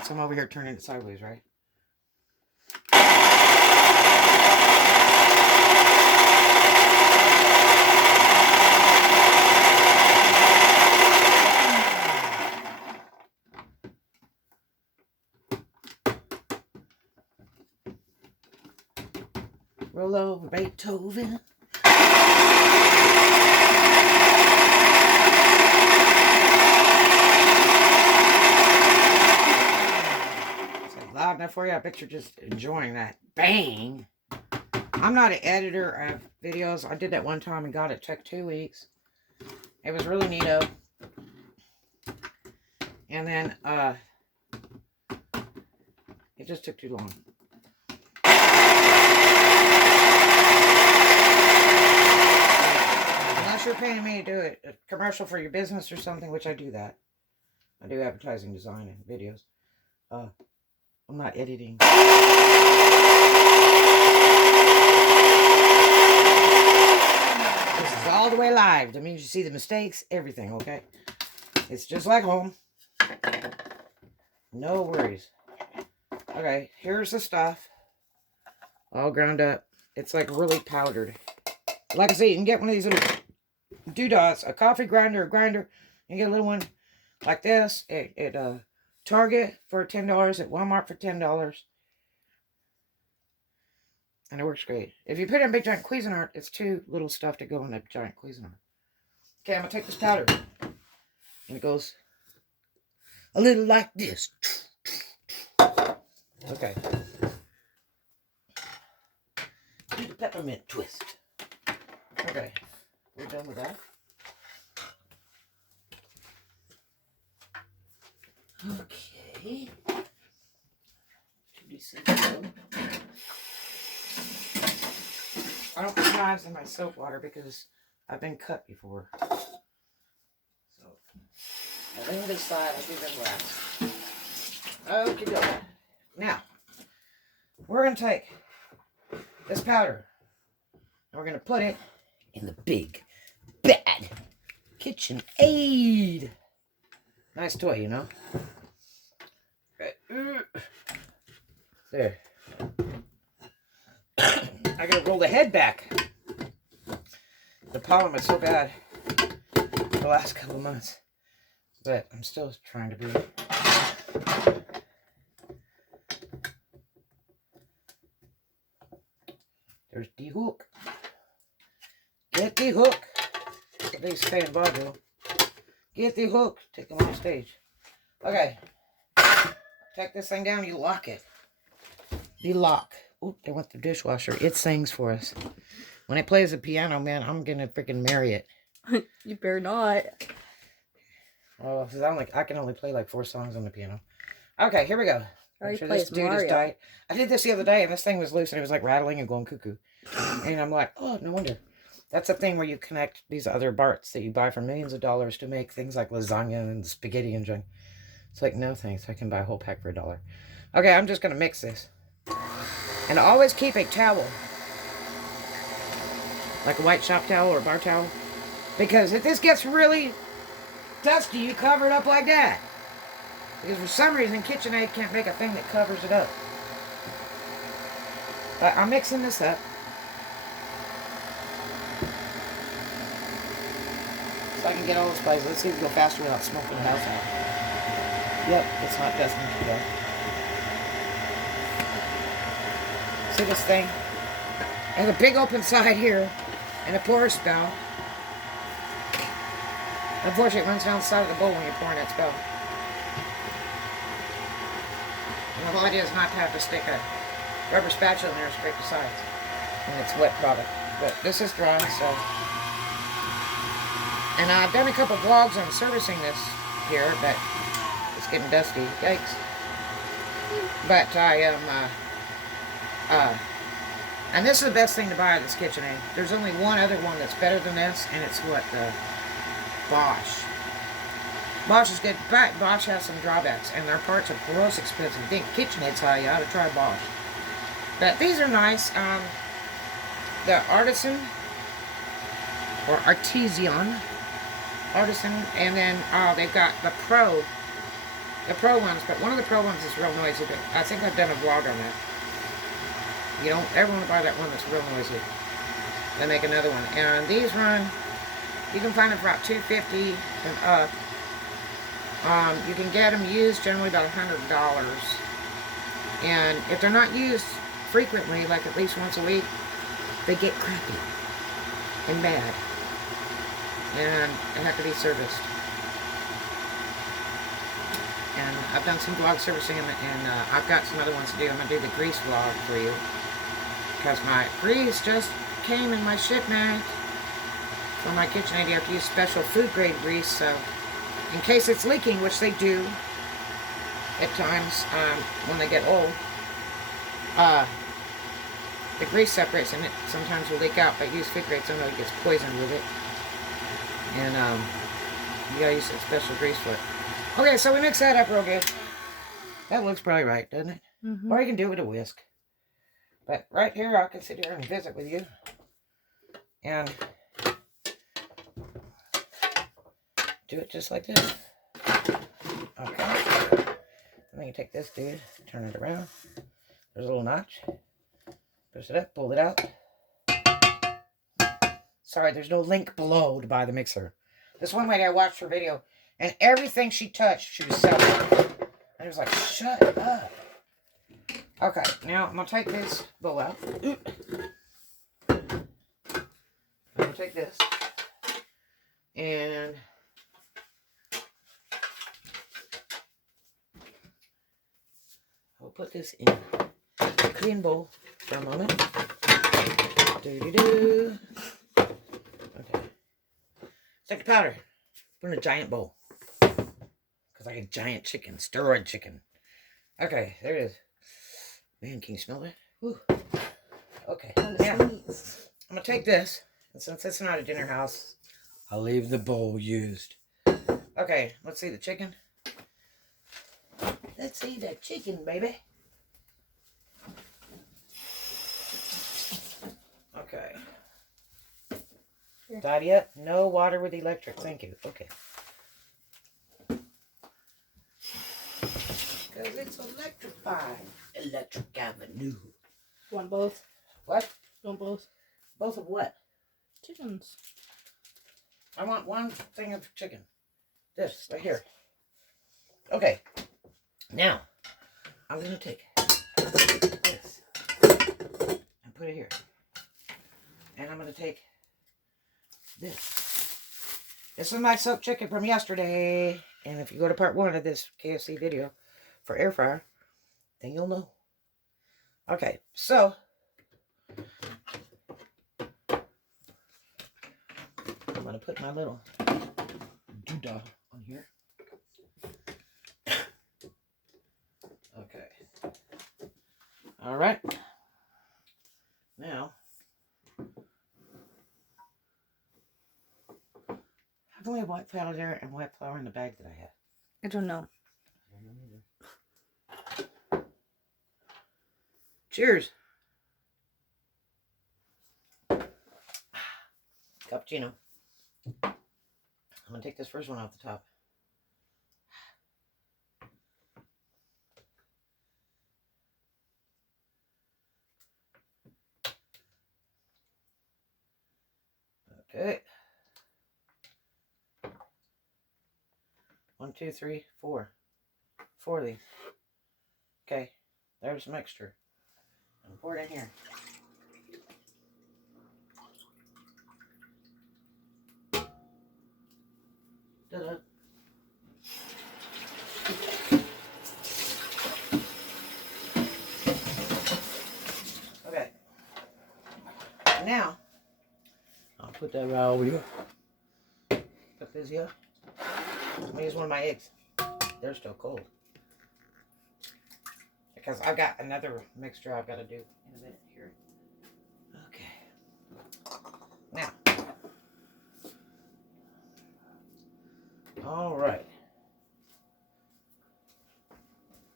minutes. I'm over here turning it sideways, right? Roll over Beethoven. Loud enough for you? I bet you're just enjoying that. Bang! I'm not an editor of videos. I did that one time and got it. Took 2 weeks. It was really neato. And then, it just took too long. Unless you're paying me to do it, a commercial for your business or something, which I do that. I do advertising, design, and videos. I'm not editing. This is all the way live. That means you see the mistakes, everything, okay? It's just like home. No worries. Okay, here's the stuff. All ground up. It's like really powdered. Like I say, you can get one of these little doodads, a coffee grinder, You can get a little one like this. Target for $10, at Walmart for $10. And it works great. If you put in big giant Cuisinart, it's too little stuff to go in a giant Cuisinart. Okay, I'm going to take this powder. And it goes a little like this. Okay. Do the peppermint twist. Okay, we're done with that. Okay. I don't put knives in my soap water because I've been cut before. So, and then this side, I'll do them last. Okay, now, we're going to take this powder and we're going to put it in the big, bad KitchenAid. Nice toy, you know? There. I gotta roll the head back. The pollen was so bad the last couple of months. But I'm still trying to be. There's the hook. Get the hook. They stay in vaudeville. Get the hook. Take them on stage. Okay. Take this thing down. You lock it. The lock. Oh, they want the dishwasher. It sings for us. When it plays the piano, man, I'm gonna freaking marry it. You better not. Oh, I can only play like 4 songs on the piano. Okay, here we go. Make sure this dude is tight. I did this the other day, and this thing was loose, and it was like rattling and going cuckoo. And I'm like, oh, no wonder. That's a thing where you connect these other parts that you buy for millions of dollars to make things like lasagna and spaghetti and junk. It's like, no thanks. I can buy a whole pack for $1. Okay, I'm just going to mix this. And always keep a towel. Like a white shop towel or a bar towel. Because if this gets really dusty, you cover it up like that. Because for some reason, KitchenAid can't make a thing that covers it up. But I'm mixing this up. So I can get all the spices. Let's see if we go faster without smoking the house out. Yep, it's not dusting too bad. See this thing? There's a big open side here and a pour spout. Unfortunately, it runs down the side of the bowl when you're pouring that spout. And the whole idea is not to have to stick a rubber spatula in there and scrape the sides. And it's wet product. But this is dry, so. And I've done a couple vlogs on servicing this here, but it's getting dusty. Yikes. But I am, and this is the best thing to buy at this KitchenAid. There's only one other one that's better than this, and it's what? The Bosch. Bosch is good, but Bosch has some drawbacks, and their parts are gross expensive. If you think KitchenAid's high, you ought to try Bosch. But these are nice. The Artisan, or Artesian, and then they've got the Pro The pro ones, but one of the pro ones is real noisy. But I think I've done a vlog on that. You don't ever want to buy that one that's real noisy. They make another one. And these run, you can find them for about $250 and up. You can get them used generally about $100. And if they're not used frequently, like at least once a week, they get crappy and bad. And they have to be serviced. And I've done some vlog servicing, and I've got some other ones to do. I'm going to do the grease vlog for you. Because my grease just came in my shipment for my KitchenAid. You have to use special food grade grease, so in case it's leaking, which they do at times when they get old, the grease separates and it sometimes will leak out, but use food grade so nobody gets poisoned with it. And you gotta use a special grease for it. Okay, so we mix that up real good. That looks probably right, doesn't it? Mm-hmm. Or you can do it with a whisk. But right here, I can sit here and visit with you. And do it just like this. Okay. And then you take this dude, turn it around. There's a little notch. Push it up, pull it out. Sorry, there's no link below to buy the mixer. This one lady I watched her video, and everything she touched, she was selling. And it was like, shut up. Okay, now I'm going to take this bowl out. I'm going to take this. And I'll put this in a clean bowl for a moment. Do-do-do. Okay. Take the powder. Put in a giant bowl. Because like a giant chicken. Steroid chicken. Okay, there it is. Man, can you smell that? Whew. Okay. Now, I'm going to take this. And since it's not a dinner house, I'll leave the bowl used. Okay, let's see the chicken. Let's see the chicken, baby. Okay. Tidy up. No water with electric. Thank you. Okay. Because it's electrified. Electric Avenue. Want both? What? Want both? Both of what? Chickens. I want one thing of chicken. This, right here. Okay. Now, I'm going to take this and put it here. And I'm going to take this. This is my soaked chicken from yesterday. And if you go to part 1 of this KFC video for air fryer, then you'll know. Okay, so I'm going to put my little doodah on here. Okay. All right. Now, how can we have white flour there and white flour in the bag that I have? I don't know. Cheers. Cappuccino. I'm going to take this first one off the top. Okay. 1, 2, 3, 4. 4 of these. Okay. There's the mixture. And pour it in here. Ta-da. Okay. Now, I'll put that right over here. Put this here. I'm gonna use one of my eggs. They're still cold. Because I've got another mixture I've got to do in a minute here. Okay. Now. All right.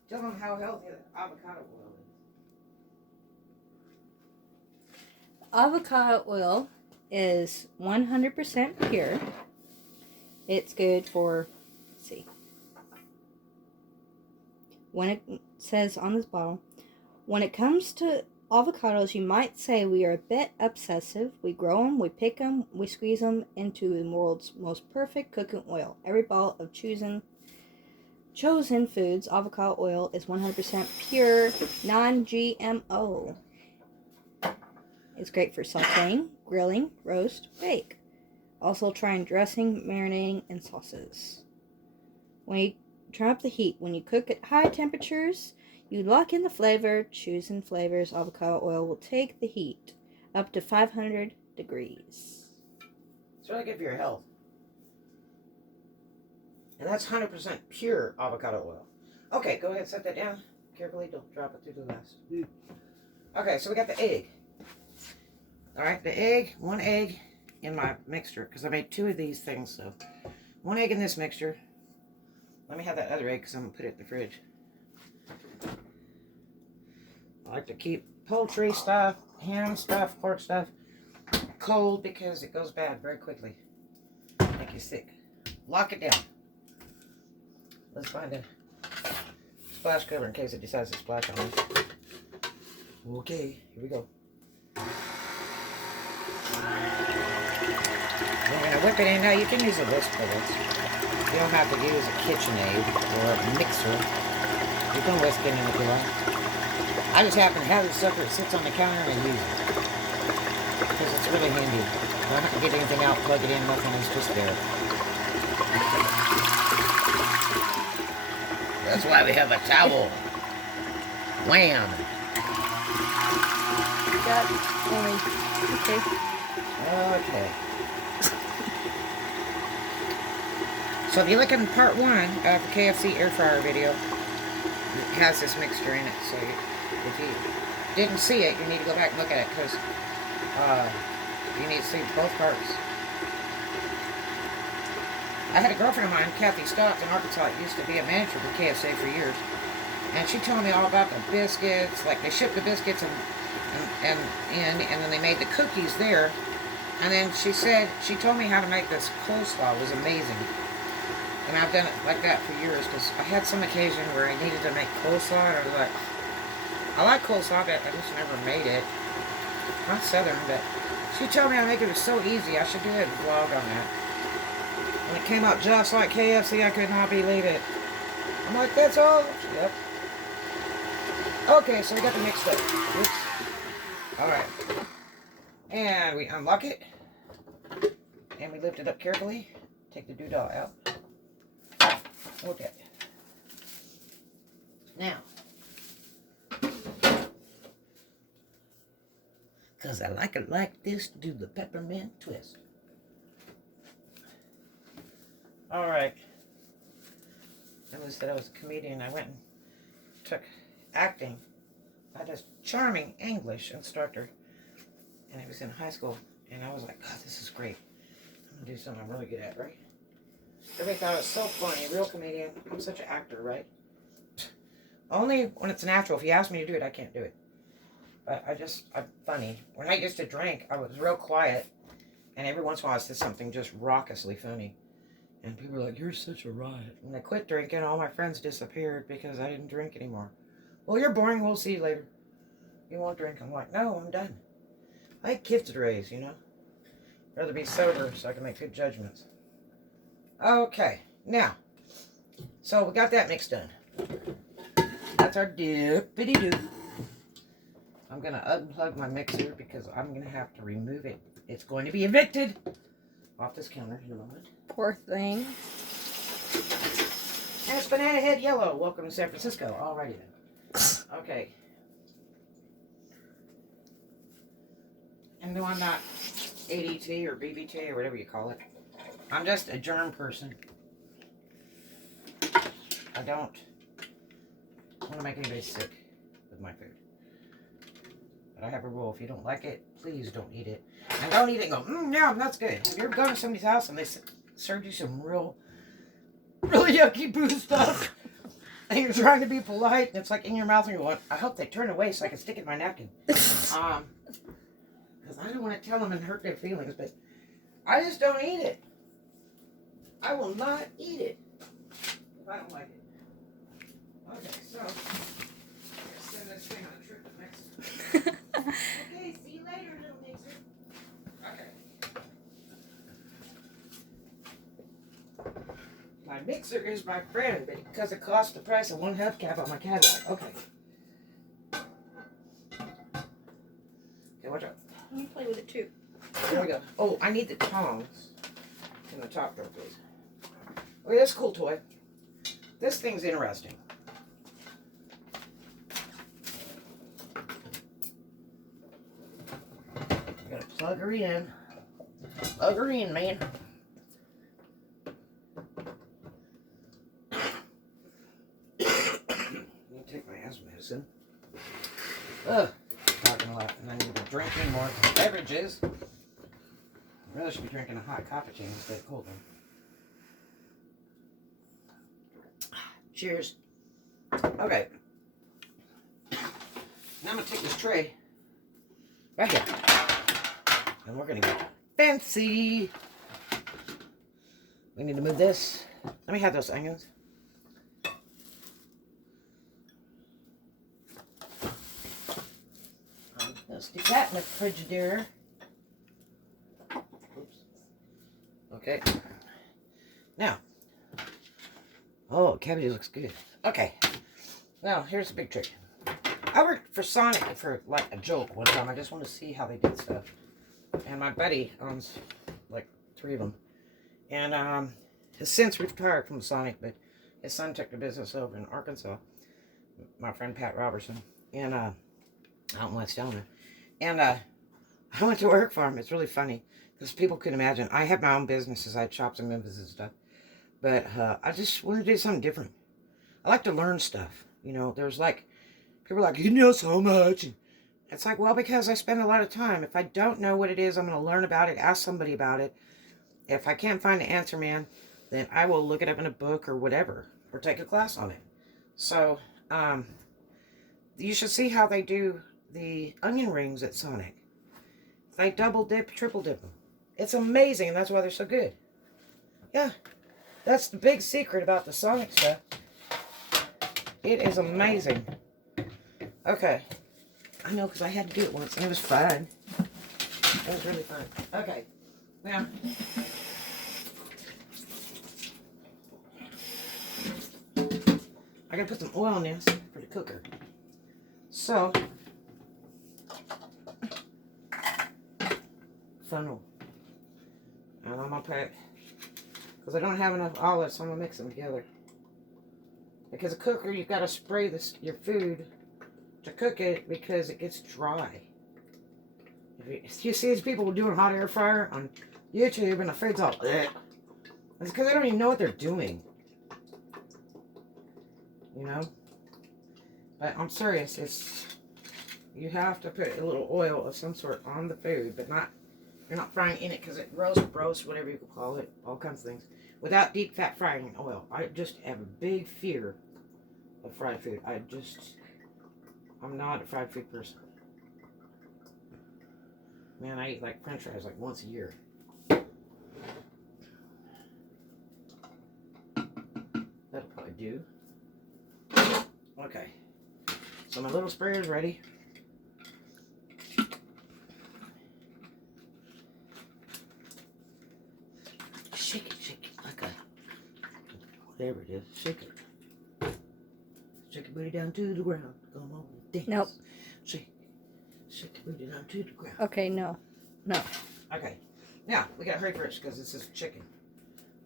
Tell them how healthy avocado oil is. Avocado oil is 100% pure. It's good for, let's see, when it says on this bottle, when it comes to avocados, you might say we are a bit obsessive. We grow them, we pick them, we squeeze them into the world's most perfect cooking oil. Every bottle of chosen foods avocado oil is 100% pure, non-GMO. It's great for sauteing, grilling, roast, bake. Also trying dressing, marinating, and sauces. When you turn up the heat, when you cook at high temperatures, you lock in the flavor. Choosing flavors, avocado oil will take the heat up to 500 degrees. It's really good for your health. And that's 100% pure avocado oil. Okay, go ahead, set that down. Carefully, don't drop it through the glass. Okay, so we got the egg. Alright, the egg, 1 egg in my mixture, because I made 2 of these things, so 1 egg in this mixture. Let me have that other egg, because I'm going to put it in the fridge. I like to keep poultry stuff, ham stuff, pork stuff cold, because it goes bad very quickly. Make you sick. Lock it down. Let's find a splash cover in case it decides to splash on us. Okay, here we go. We're going to whip it in. Now, you can use a whisk for this. You don't have to use a KitchenAid or a mixer. You can whisk it in if you like. I just happen to have this sucker. It sits on the counter and I use it. Because it's really handy. I don't have to get anything out, plug it in, nothing. It's just there. That's why we have a towel. Wham! Got only. Okay. Okay. So if you look in part 1 of the KFC air fryer video, it has this mixture in it. So if you didn't see it, you need to go back and look at it, because you need to see both parts. I had a girlfriend of mine, Kathy Stocks, in Arkansas, used to be a manager for KFC for years. And she told me all about the biscuits. Like, they shipped the biscuits and then they made the cookies there. And then she told me how to make this coleslaw. It was amazing. And I've done it like that for years, because I had some occasion where I needed to make coleslaw, and I was like, I like coleslaw, but I just never made it. Not Southern, but she told me how to make it. It was so easy. I should do a vlog on that. When it came out just like KFC, I could not believe it. I'm like, that's all? Yep. Okay, so we got the mixed up. Oops. Alright. And we unlock it. And we lift it up carefully. Take the doodah out. Okay. Now. Because I like it like this, do the peppermint twist. Alright. I said I was a comedian. I went and took acting. I had this charming English instructor. And it was in high school. And I was like, God, this is great. I'm going to do something I'm really good at, right? Everybody thought it was so funny. Real comedian. I'm such an actor, right? Only when it's natural. If you ask me to do it, I can't do it. But I'm funny. When I used to drink, I was real quiet. And every once in a while, I said something just raucously funny. And people were like, you're such a riot. When I quit drinking, all my friends disappeared because I didn't drink anymore. Well, you're boring. We'll see you later. You won't drink. I'm like, no, I'm done. I have kids to raise, you know. I'd rather be sober so I can make good judgments. Okay. Now. So we got that mix done. That's our dippity-doo. I'm going to unplug my mixer because I'm going to have to remove it. It's going to be evicted off this counter in a moment. Poor thing. And it's Banana Head Yellow. Welcome to San Francisco. Alrighty then. Okay. And no, I'm not ADT or BBT or whatever you call it. I'm just a germ person. I don't want to make anybody sick with my food. But I have a rule. If you don't like it, please don't eat it. And don't eat it and go, yeah, that's good. Have you ever gone to somebody's house and they served you some really yucky poo stuff? And you're trying to be polite and it's like in your mouth and you're going, I hope they turn away so I can stick it in my napkin. Because I don't want to tell them and hurt their feelings, but I just don't eat it. I will not eat it if I don't like it. Okay, so let's send this thing on a trip to Mexico. Okay, see you later, little mixer. Okay. My mixer is my friend, but because it costs the price of one hubcap on my Cadillac. Okay. Okay, watch out. Let me play with it too. There we go. Oh, I need the tongs in the top drawer, please. Okay, that's a cool toy. This thing's interesting. Gotta plug her in. Plug her in, man. Take my asthma medicine. Ugh, talking a lot, and I need to drink any more beverages. I really should be drinking a hot cappuccino instead of cold one. Cheers. Okay. Now I'm gonna take this tray right here, and we're gonna get fancy. We need to move this. Let me have those onions. Let's stick that in the Frigidaire. Oops. Okay. Now. Oh, cabbage looks good. Okay. Now, here's the big trick. I worked for Sonic for like a joke one time. I just want to see how they did stuff. And my buddy owns like 3 of them. And has since retired from Sonic, but his son took the business over in Arkansas. My friend Pat Robertson. And out in West Elma. And I went to work for him. It's really funny because people couldn't imagine. I have my own businesses. I had shops in Memphis and stuff. But I just wanted to do something different. I like to learn stuff. You know, there's like, people are like, you know so much. And it's like, well, because I spend a lot of time. If I don't know what it is, I'm going to learn about it, ask somebody about it. If I can't find the answer, man, then I will look it up in a book or whatever. Or take a class on it. So, you should see how they do the onion rings at Sonic. They double dip, triple dip them. It's amazing, and that's why they're so good. Yeah, that's the big secret about the Sonic stuff. It is amazing. Okay. I know, because I had to do it once, and it was fun. It was really fun. Okay. Now, I gotta put some oil in this for the cooker. So, funnel. And I'm gonna put, because I don't have enough olives, so I'm gonna mix them together. Because a cooker, you've got to spray your food to cook it because it gets dry. If you see these people doing hot air fryer on YouTube and the food's all, bleh, it's because they don't even know what they're doing. You know? But I'm serious, you have to put a little oil of some sort on the food, but you're not frying in it because it roast, whatever you call it, all kinds of things, without deep fat frying in oil. I just have a big fear of fried food. I'm not a fried food person. Man, I eat like French fries like once a year. That'll probably do. Okay. So my little sprayer is ready. Shake it like a, whatever it is, shake it. Shake your booty down to the ground. Come on, dance. Nope. Shake your booty down to the ground. Okay, no. Okay, now we gotta hurry first because this is chicken.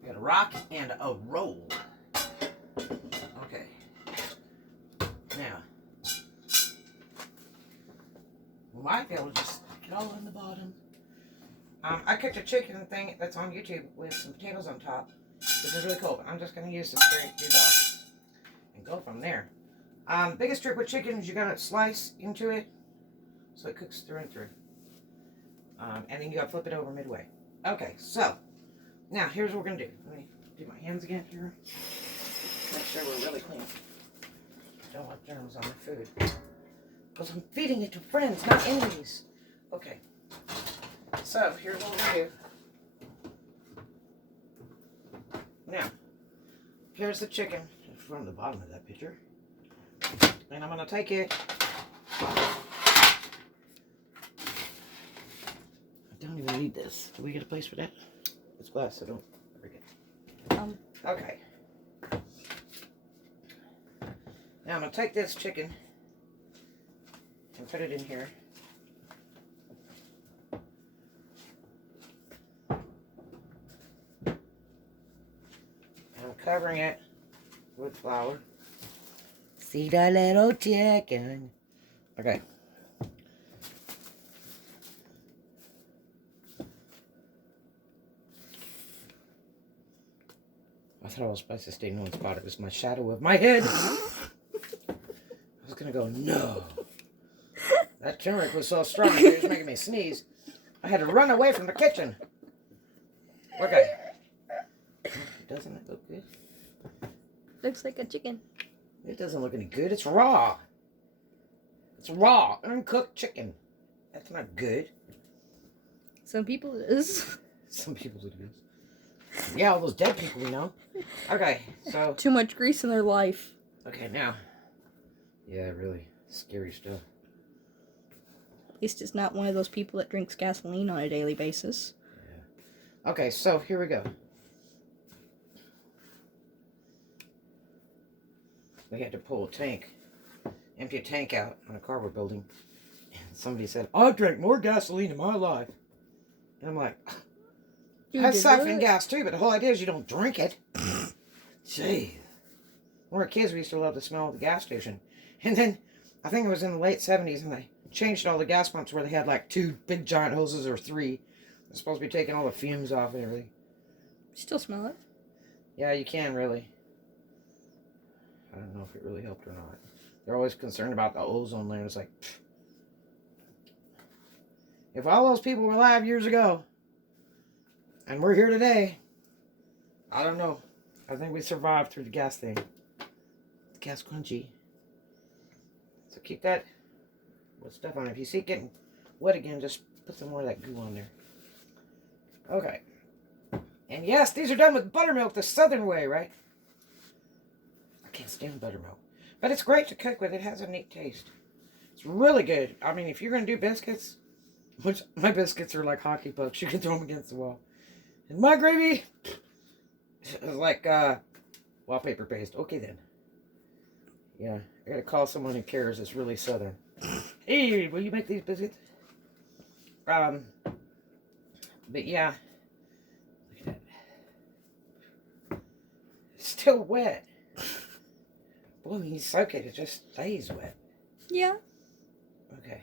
We got a rock and a roll. Okay. Now, we might be able to just stick it all in the bottom. I cooked a chicken thing that's on YouTube with some potatoes on top, which is really cool. But I'm just going to use some straight doodah and go from there. Biggest trick with chicken is you got to slice into it so it cooks through and through. And then you got to flip it over midway. Okay, so now here's what we're going to do. Let me do my hands again here. Make sure we're really clean. Don't want germs on my food. Because I'm feeding it to friends, not enemies. Okay. So, here's what we do. Now, here's the chicken from the bottom of that picture. And I'm going to take it. I don't even need this. Do we get a place for that? It's glass, so don't break it. Okay. Now I'm going to take this chicken and put it in here. And I'm covering it with flour. See the little chicken. Okay. I thought I was supposed to stay no one spotted. It was my shadow of my head. I was gonna go, no. That turmeric was so strong, it was making me sneeze. I had to run away from the kitchen. Okay. Doesn't it look good? Looks like a chicken. It doesn't look any good. It's raw. It's raw, uncooked chicken. That's not good. Some people it is. Some people it is. Yeah, all those dead people we know. Okay, so. Too much grease in their life. Okay, now. Yeah, really scary stuff. At least it's not one of those people that drinks gasoline on a daily basis. Yeah. Okay, so here we go. We had to pull a tank, empty a tank out on a car we're building. And somebody said, I drank more gasoline in my life. And I'm like, I siphon gas too, but the whole idea is you don't drink it. Jeez. When we were kids, we used to love the smell of the gas station. And then, I think it was in the late 70s, and they changed all the gas pumps where they had like 2 big giant hoses or 3. They're supposed to be taking all the fumes off and everything. Still smell it? Yeah, you can really. I don't know if it really helped or not. They're always concerned about the ozone layer. It's like, pfft. If all those people were alive years ago, and we're here today, I don't know. I think we survived through the gas thing. The gas crunchy. So keep that with stuff on it. If you see it getting wet again, just put some more of that goo on there. Okay. And yes, these are done with buttermilk the southern way, right? I can't stand buttermilk. But it's great to cook with. It has a neat taste. It's really good. I mean, if you're going to do biscuits, which my biscuits are like hockey pucks. You can throw them against the wall. And my gravy is like wallpaper paste. Okay, then. Yeah, I got to call someone who cares. It's really southern. Hey, will you make these biscuits? But yeah. Look at that. It's still wet. Boy, when you soak it, it just stays wet. Yeah. Okay.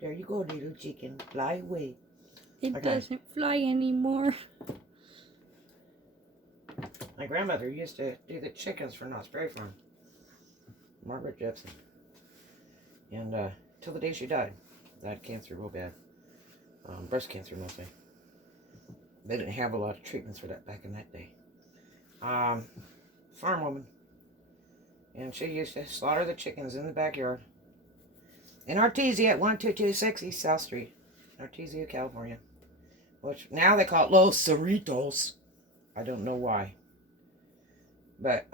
There you go, little chicken. Fly away. It doesn't fly anymore. My grandmother used to do the chickens for Knott's Berry Farm. Margaret Jepson. And till the day she died. Died of cancer real bad. Breast cancer mostly. They didn't have a lot of treatments for that back in that day. Farm woman. And she used to slaughter the chickens in the backyard. In Artesia at 1226 East South Street. Artesia, California. Which now they call it Los Cerritos. I don't know why. But,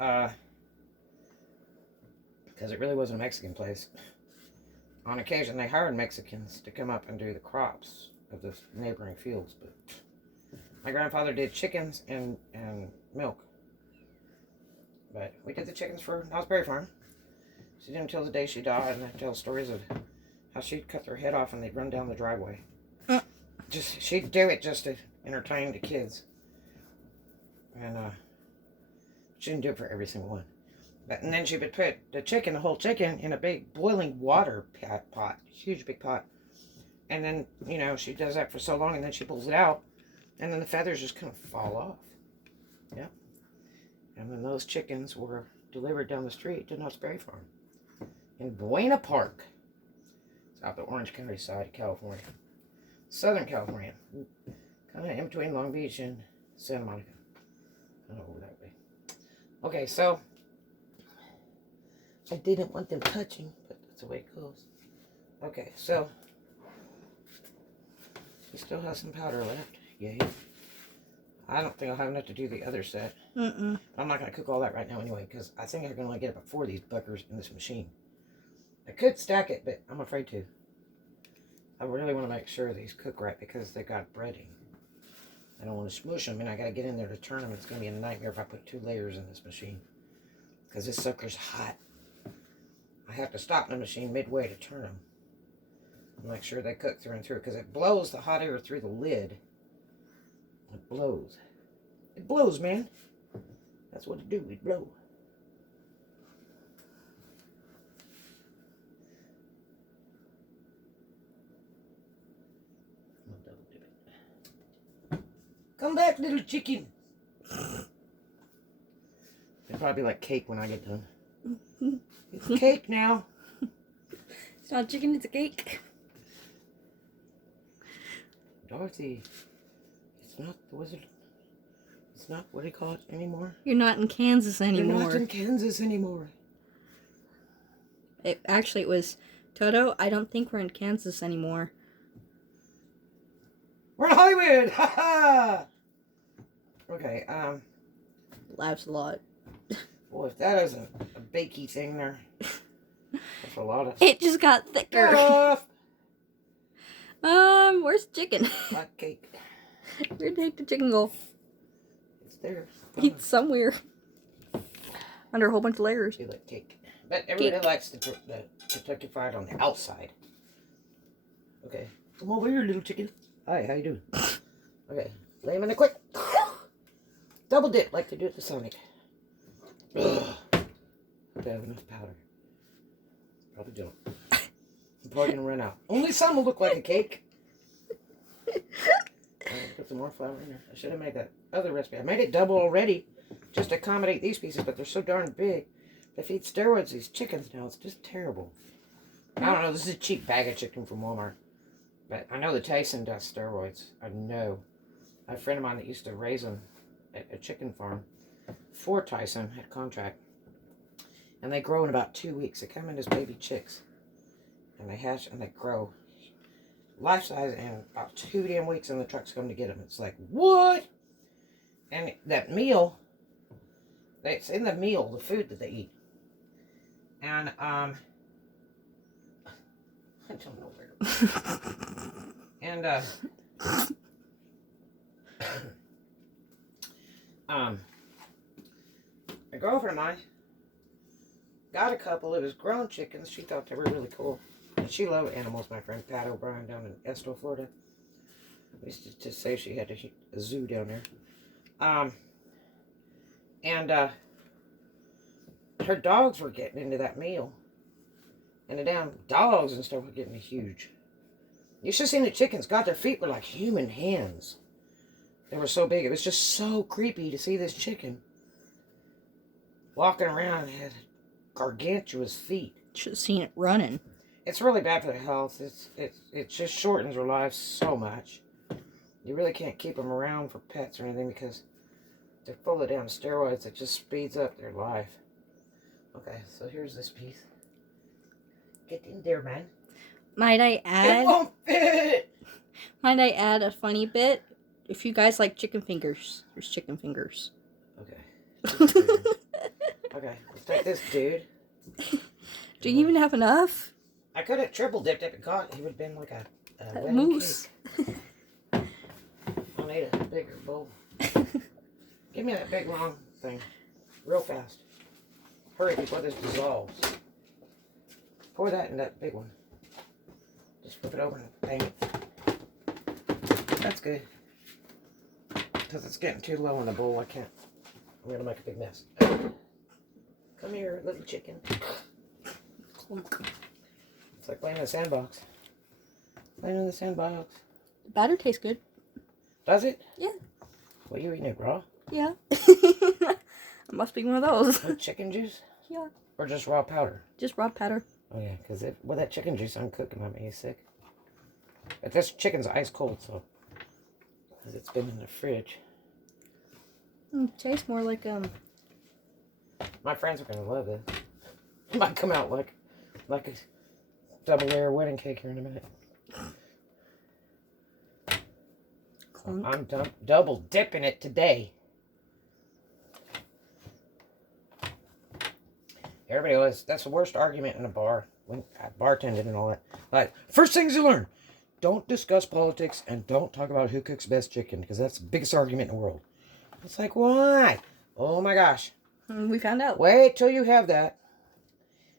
because it really wasn't a Mexican place. On occasion, they hired Mexicans to come up and do the crops of the neighboring fields. But my grandfather did chickens and milk. But we did the chickens for Knott's Berry Farm. She didn't until the day she died, and I tell stories of how she'd cut their head off and they'd run down the driveway. She'd do it just to entertain the kids. And she didn't do it for every single one. And then she would put the whole chicken, in a big boiling water pot. Huge big pot. And then, you know, she does that for so long, and then she pulls it out. And then the feathers just kind of fall off. Yep. And then those chickens were delivered down the street to Knott's Berry Farm. In Buena Park. It's out the Orange County side of California. Southern California. Kind of in between Long Beach and Santa Monica. Kind of over that way. Okay, so I didn't want them touching, but that's the way it goes. Okay, so we still have some powder left. Yay. I don't think I'll have enough to do the other set. Mm-mm. I'm not going to cook all that right now anyway, because I think I can only get about 4 of these buckers in this machine. I could stack it, but I'm afraid to. I really want to make sure these cook right because they got breading. I don't want to smoosh them, and I got to get in there to turn them. It's going to be a nightmare if I put 2 layers in this machine, because this sucker's hot. I have to stop the machine midway to turn them. Make sure they cook through and through, because it blows the hot air through the lid. It blows. It blows, man. That's what it do. It blow. Come back, little chicken. It'll probably be like cake when I get done. It's cake now. It's not chicken, it's a cake. Dorothy, it's not the wizard. It's not, what do you call it, anymore? You're not in Kansas anymore. You're not in Kansas anymore. It was, Toto, I don't think we're in Kansas anymore. We're in Hollywood! Ha ha! Okay, Laughs a lot. boy, if that isn't a bakey thing there, that's a lot of It just got thicker. stuff. Where's the chicken? Hot cake. Where'd the chicken go? It's there. It's somewhere. Under a whole bunch of layers. You like cake. But everybody likes the Kentucky Fried on the outside. Okay. Come over here, little chicken. Hi, how you doing? Okay. Lay them in a quick. Double dip like they do at the Sonic. Ugh. Do I have enough powder? Probably don't. I'm probably going to run out. Only some will look like a cake. Put some more flour in there. I should have made that other recipe. I made it double already just to accommodate these pieces, but they're so darn big. They feed steroids these chickens now. It's just terrible. I don't know. This is a cheap bag of chicken from Walmart. But I know the Tyson does steroids. I know. I have a friend of mine that used to raise them at a chicken farm for Tyson, had a contract. And they grow in about 2 weeks. They come in as baby chicks. And they hatch and they grow life size in about 2 damn weeks, and the trucks come to get them. It's like, what? And that meal, it's in the meal, the food that they eat. And, I don't know where to and, a girlfriend of mine got a couple. It was grown chickens. She thought they were really cool. And she loved animals, my friend Pat O'Brien down in Estill, Florida. We used to say she had a zoo down there. Her dogs were getting into that meal. And the damn dogs and stuff were getting huge. You should have seen the chickens. God, their feet were like human hands. They were so big. It was just so creepy to see this chicken walking around and had gargantuous feet. Should have seen it running. It's really bad for the health. It just shortens their lives so much. You really can't keep them around for pets or anything because they're full of damn steroids. It just speeds up their life. Okay, so here's this piece. Get in there, man. Might I add? It won't fit. Might I add a funny bit? If you guys like chicken fingers, there's chicken fingers. Okay. Okay, let's take this dude. Do you even have enough? I could have triple dipped it, but God, he would have been like a wedding moose. Cake. I need a bigger bowl. Give me that big long thing, real fast. Hurry before this dissolves. Pour that in that big one. Just flip it over and bang it. That's good. Because it's getting too low in the bowl, I can't. I'm going to make a big mess. Come here, little chicken. It's like playing in the sandbox. Playing in the sandbox. The batter tastes good. Does it? Yeah. Well, you eating it raw? Yeah. It must be one of those. With chicken juice? Yeah. Or just raw powder? Just raw powder. Oh yeah, because with that chicken juice, I'm cooking, that makes me sick. But this chicken's ice cold, so because it's been in the fridge. Tastes more like My friends are gonna love this. It might come out like a double layer wedding cake here in a minute. Clunk. I'm double dipping it today. Everybody always, that's the worst argument in a bar. When I bartended and all that. Like, first things you learn. Don't discuss politics and don't talk about who cooks best chicken. Because that's the biggest argument in the world. It's like, why? Oh my gosh. We found out. Wait till you have that.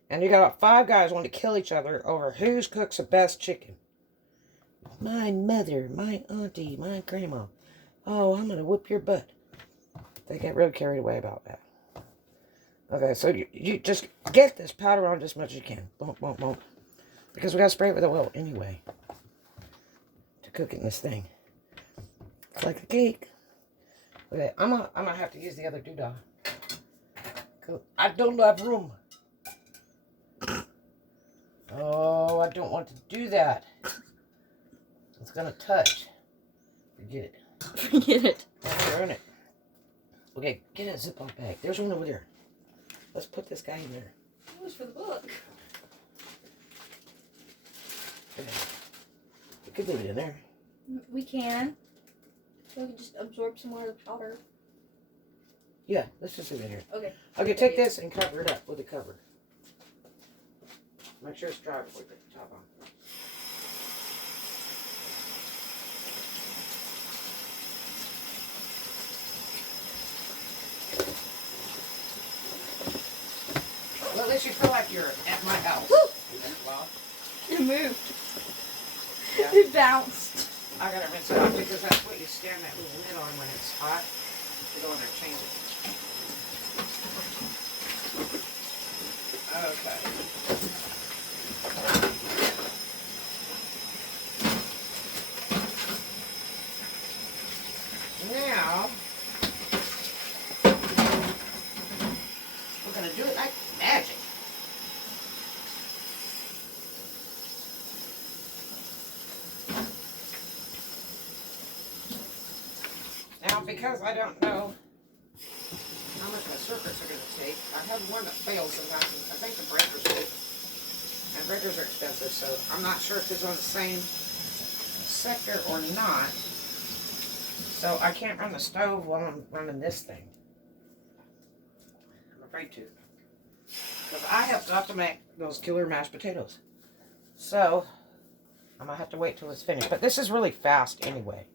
And you got about 5 guys wanting to kill each other over who cooks the best chicken. My mother, my auntie, my grandma. Oh, I'm going to whoop your butt. They get real carried away about that. Okay, so you just get this powder on just as much as you can. Boom, boom, boom. Because we got to spray it with oil anyway. To cook it in this thing. It's like a cake. Okay, I'm gonna have to use the other doodah. I don't have room. Oh, I don't want to do that. It's gonna touch. Forget it. Forget it. I'll ruin it. Okay, get a Ziploc bag. There's one over there. Let's put this guy in there. It was for the book. Okay. We could leave it in there. We can. We can just absorb some more of the powder. Yeah, let's just leave it in here. Okay. Okay, take this and cover it up with a cover. Make sure it's dry before you put the top on. Well, at least you feel like you're at my house. Woo! Well, It moved. yeah. It bounced. I gotta rinse it off because that's what you stand that little lid on when it's hot. You go in there and change it. Okay. Now, we're gonna do it like magic. Now, because I don't know how much my circuits are going to take, I have one that fails sometimes. I think the breakers do. And breakers are expensive, so I'm not sure if it's on the same sector or not. So I can't run the stove while I'm running this thing. I'm afraid to. Because I have got to make those killer mashed potatoes. So, I'm going to have to wait till it's finished. But this is really fast anyway.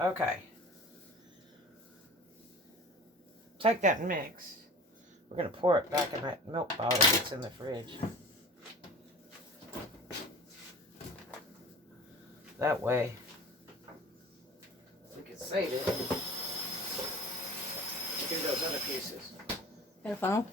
Okay. Take that mix. We're going to pour it back in that milk bottle that's in the fridge. That way, we can save it. Do those other pieces. Got a funnel?